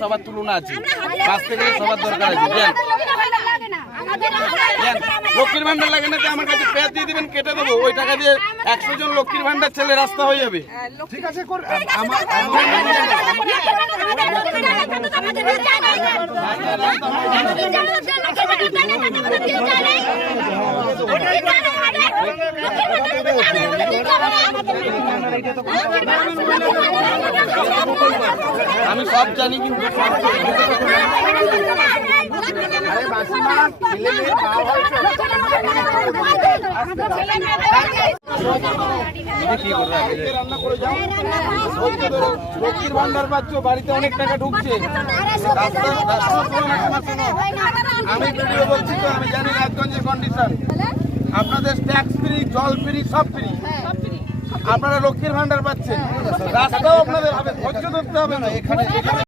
সবার তুলনা আছে, বাঁচতে গেলে সবার দরকার আছে। লক্ষ্মীর ভান্ডার লাগে না, আমার কাছে পেঁয়াজ দিয়ে দিবেন, কেটে দেবো, ওই টাকা দিয়ে 100 জন লক্ষ্মীর ভান্ডার ছেলে রাস্তা হয়ে যাবে। ঠিক আছে, আমি সব জানি, কিন্তু লক্ষ্মীর ভান্ডার পাচ্ছ, বাড়িতে অনেক টাকা ঢুকছে। আমি ভিডিও বলছি তো, আমি জানি রাজগঞ্জের কন্ডিশন। আপনাদের ট্যাক্স ফ্রি, জল ফ্রি, সব ফ্রি, আপনারা লক্ষ্মীর ভান্ডার পাচ্ছেন, রাস্তাও আপনাদের হবে, ধৈর্য ধরতে হবে না এখানে।